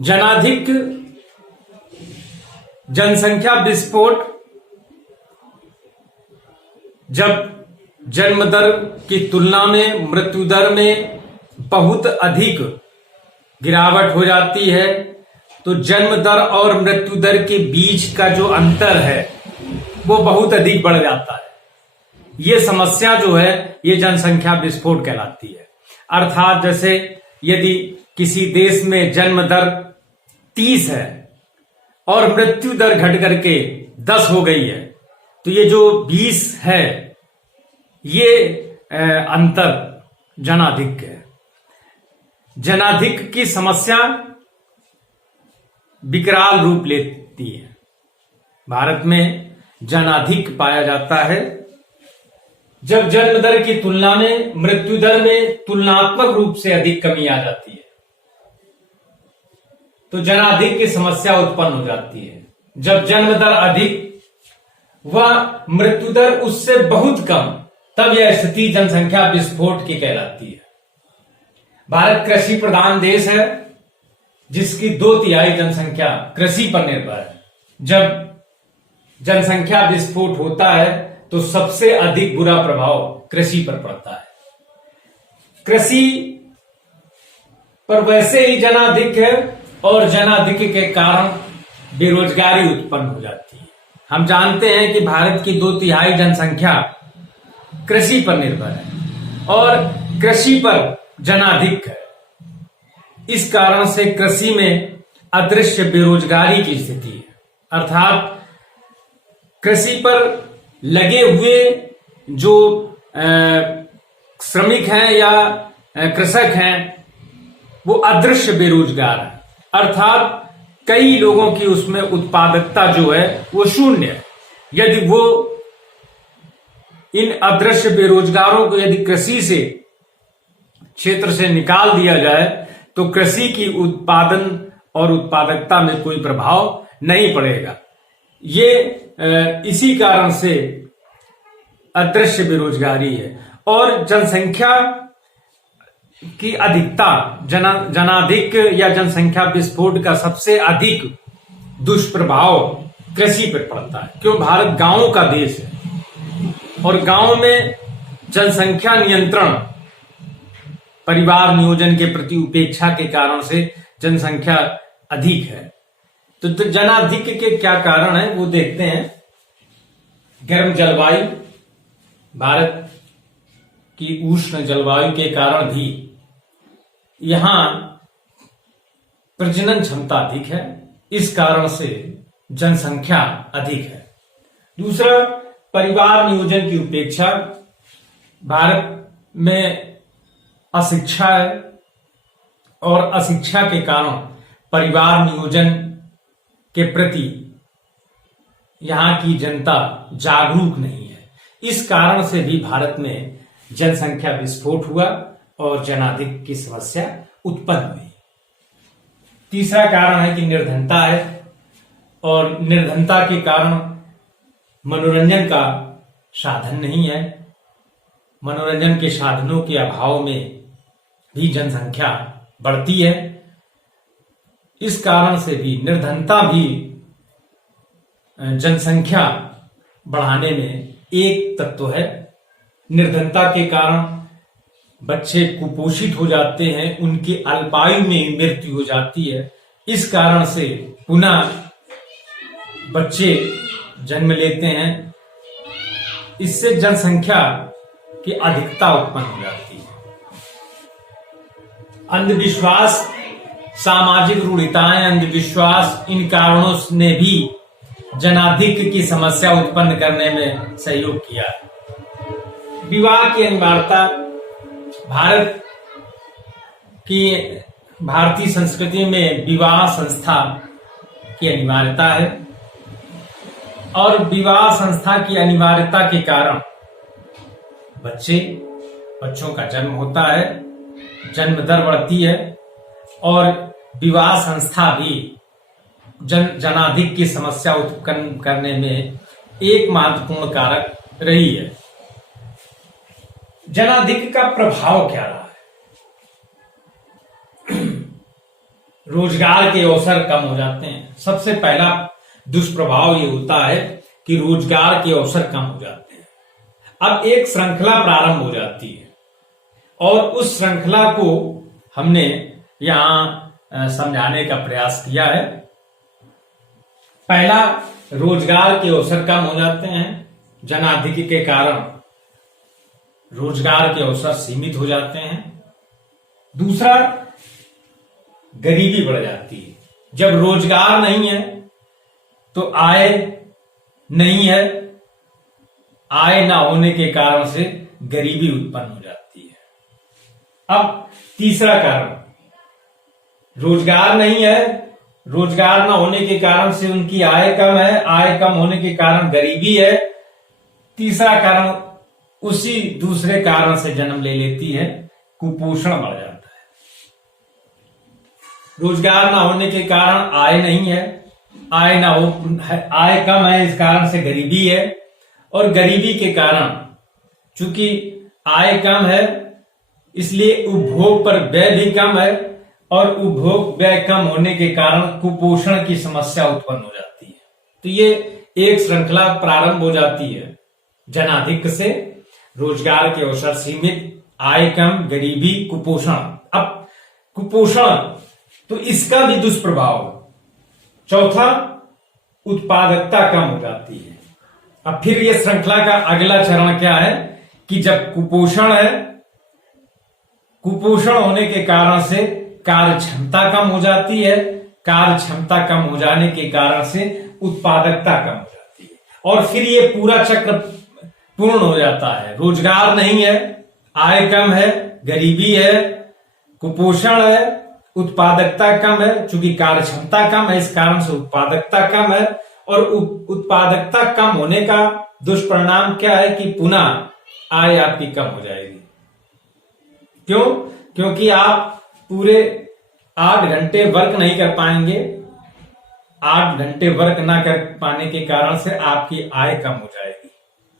जनाधिक जनसंख्या विस्फोट जब जन्म दर की तुलना में मृत्यु दर में बहुत अधिक गिरावट हो जाती है, तो जन्म दर और मृत्यु दर के बीच का जो अंतर है वो बहुत अधिक बढ़ जाता है। ये समस्या जो है ये जनसंख्या विस्फोट कहलाती है। अर्थात जैसे यदि किसी देश में जन्म दर 30 है और मृत्यु दर घट करके 10 हो गई है, तो ये जो 20 है ये अंतर जनाधिक्य है। जनाधिक्य की समस्या विकराल रूप लेती है। भारत में जनाधिक्य पाया जाता है जब जन्म दर की तुलना में मृत्यु दर में तुलनात्मक रूप से अधिक कमी आ जाती है, तो जनाधिक्य की समस्या उत्पन्न हो जाती है। जब जन्म दर अधिक व मृत्यु दर उससे बहुत कम, तब यह स्थिति जनसंख्या विस्फोट की कहलाती है। भारत कृषि प्रधान देश है जिसकी 2/3 जनसंख्या कृषि पर निर्भर है। जब जनसंख्या विस्फोट होता है तो सबसे अधिक बुरा प्रभाव कृषि पर पड़ता है। कृषि पर वैसे ही जनाधिक्य है और जनाधिक्य के कारण बेरोजगारी उत्पन्न हो जाती है। हम जानते हैं कि भारत की 2/3 जनसंख्या कृषि पर निर्भर है और कृषि पर जनाधिक्य है। इस कारण से कृषि में अदृश्य बेरोजगारी की स्थिति है। अर्थात कृषि पर लगे हुए जो श्रमिक हैं या कृषक हैं वो अदृश्य बेरोजगार है। अर्थात कई लोगों की उसमें उत्पादकता जो है वो शून्य है। यदि वो इन अदृश्य बेरोजगारों को यदि कृषि से क्षेत्र से निकाल दिया जाए तो कृषि की उत्पादन और उत्पादकता में कोई प्रभाव नहीं पड़ेगा। ये इसी कारण से अदृश्य बेरोजगारी है। और जनसंख्या की अधिकता जनाधिक्य या जनसंख्या विस्फोट का सबसे अधिक दुष्प्रभाव कृषि पर पड़ता है। क्यों? भारत गांवों का देश है और गांव में जनसंख्या नियंत्रण, परिवार नियोजन के प्रति उपेक्षा के कारण से जनसंख्या अधिक है। तो जनाधिक्य के क्या कारण है वो देखते हैं। गर्म जलवायु, भारत की उष्ण जलवायु के कारण भी यहां प्रजनन क्षमता अधिक है, इस कारण से जनसंख्या अधिक है। दूसरा, परिवार नियोजन की उपेक्षा। भारत में अशिक्षा है और अशिक्षा के कारण परिवार नियोजन के प्रति यहां की जनता जागरूक नहीं है। इस कारण से भी भारत में जनसंख्या विस्फोट हुआ और जनाधिक्य की समस्या उत्पन्न हुई। तीसरा कारण है कि निर्धनता है और निर्धनता के कारण मनोरंजन का साधन नहीं है। मनोरंजन के साधनों के अभाव में भी जनसंख्या बढ़ती है। इस कारण से भी निर्धनता भी जनसंख्या बढ़ाने में एक तत्व है। निर्धनता के कारण बच्चे कुपोषित हो जाते हैं, उनकी अल्पायु में मृत्यु हो जाती है। इस कारण से पुनः बच्चे जन्म लेते हैं। इससे जनसंख्या की अधिकता उत्पन्न हो जाती है। अंधविश्वास, सामाजिक रूढ़िताएं, अंधविश्वास, इन कारणों ने भी जनाधिक्य की समस्या उत्पन्न करने में सहयोग किया है। विवाह की अनिवार्यता, भारतीय संस्कृति में विवाह संस्था की अनिवार्यता है और विवाह संस्था की अनिवार्यता के कारण बच्चों का जन्म होता है, जन्म दर बढ़ती है और विवाह संस्था भी जनाधिक्य की समस्या उत्पन्न करने में एक महत्वपूर्ण कारक रही है। जनाधिक्य का प्रभाव क्या रहा है? रोजगार के अवसर कम हो जाते हैं। सबसे पहला दुष्प्रभाव ये होता है कि रोजगार के अवसर कम हो जाते हैं। अब एक श्रृंखला प्रारंभ हो जाती है और उस श्रृंखला को हमने यहां समझाने का प्रयास किया है। पहला, रोजगार के अवसर कम हो जाते हैं, जनाधिक्य के कारण रोजगार के अवसर सीमित हो जाते हैं। दूसरा, गरीबी बढ़ जाती है। जब रोजगार नहीं है तो आय नहीं है, आय ना होने के कारण से गरीबी उत्पन्न हो जाती है। अब तीसरा कारण, रोजगार नहीं है, रोजगार ना होने के कारण से उनकी आय कम है, आय कम होने के कारण गरीबी है। तीसरा कारण उसी दूसरे कारण से जन्म ले लेती है, कुपोषण बढ़ जाता है। रोजगार ना होने के कारण आय नहीं है, आय ना हो, आय कम है, इस कारण से गरीबी है। और गरीबी के कारण चूंकि आय कम है इसलिए उपभोग पर व्यय भी कम है, और उपभोग व्यय कम होने के कारण कुपोषण की समस्या उत्पन्न हो जाती है। तो ये एक श्रृंखला प्रारंभ हो जाती है, जनाधिक्य से, रोजगार के अवसर सीमित, आय कम, गरीबी, कुपोषण। अब कुपोषण तो इसका भी दुष्प्रभाव है। चौथा, उत्पादकता कम हो जाती है। अब फिर ये श्रृंखला का अगला चरण क्या है कि जब कुपोषण है, कुपोषण होने के कारण से कार्य क्षमता कम हो जाती है, कार्य क्षमता कम हो जाने के कारण से उत्पादकता कम हो जाती है, और फिर ये पूरा चक्र पूर्ण हो जाता है। रोजगार नहीं है, आय कम है, गरीबी है, कुपोषण है, उत्पादकता कम है, चूंकि कार्य क्षमता कम है इस कारण से उत्पादकता कम है, और उत्पादकता कम होने का दुष्परिणाम क्या है कि पुनः आय आपकी कम हो जाएगी। क्यों? क्योंकि आप पूरे 8 घंटे वर्क नहीं कर पाएंगे। 8 घंटे वर्क ना कर पाने के कारण से आपकी आय कम हो जाएगी।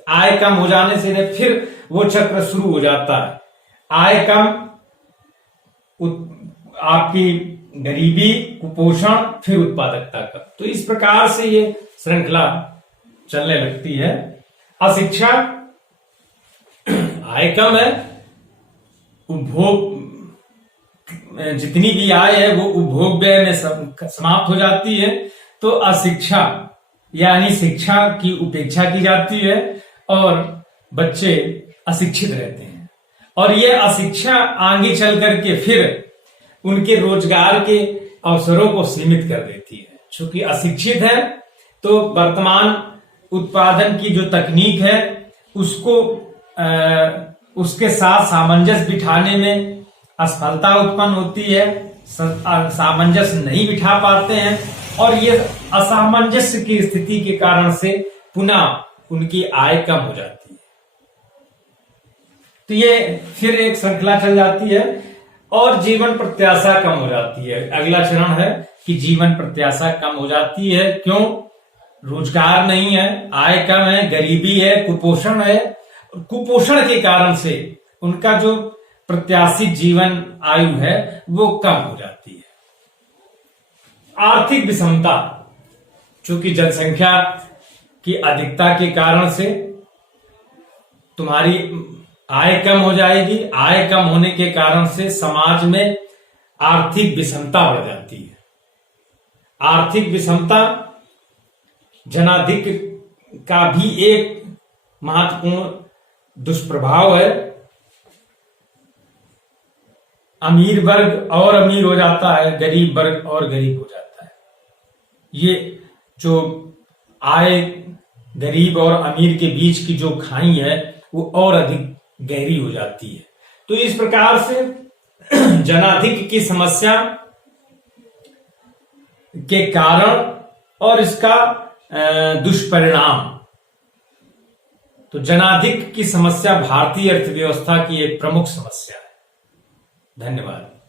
आय कम हो जाने से फिर वो चक्र शुरू हो जाता है, आय कम, आपकी गरीबी, कुपोषण, फिर उत्पादकता कम। तो इस प्रकार से ये श्रृंखला चलने लगती है। अशिक्षा, आय कम है, उपभोग, जितनी भी आय है वो उपभोग व्यय में समाप्त हो जाती है। तो अशिक्षा यानी शिक्षा की उपेक्षा की जाती है और बच्चे अशिक्षित रहते हैं, और ये अशिक्षा आगे चल करके फिर उनके रोजगार के अवसरों को सीमित कर देती है। चूंकि अशिक्षित है तो वर्तमान उत्पादन की जो तकनीक है उसको उसके साथ सामंजस्य बिठाने में असफलता उत्पन्न होती है, सामंजस्य नहीं बिठा पाते हैं, और ये असामंजस्य की स्थिति के कारण से पुनः उनकी आय कम हो जाती है। तो ये फिर एक श्रृंखला चल जाती है और जीवन प्रत्याशा कम हो जाती है। अगला चरण है कि जीवन प्रत्याशा कम हो जाती है। क्यों? रोजगार नहीं है, आय कम है, गरीबी है, कुपोषण है। कुपोषण के कारण से उनका जो प्रत्याशित जीवन आयु है वो कम हो जाती है। आर्थिक विषमता, चूंकि जनसंख्या की अधिकता के कारण से तुम्हारी आय कम हो जाएगी, आय कम होने के कारण से समाज में आर्थिक विषमता बढ़ जाती है। आर्थिक विषमता जनाधिक्य का भी एक महत्वपूर्ण दुष्प्रभाव है। अमीर वर्ग और अमीर हो जाता है, गरीब वर्ग और गरीब हो जाता है। ये जो आय गरीब और अमीर के बीच की जो खाई है वो और अधिक गहरी हो जाती है। तो इस प्रकार से जनाधिक्य की समस्या के कारण और इसका दुष्परिणाम, तो जनाधिक्य की समस्या भारतीय अर्थव्यवस्था की एक प्रमुख समस्या है। धन्यवाद।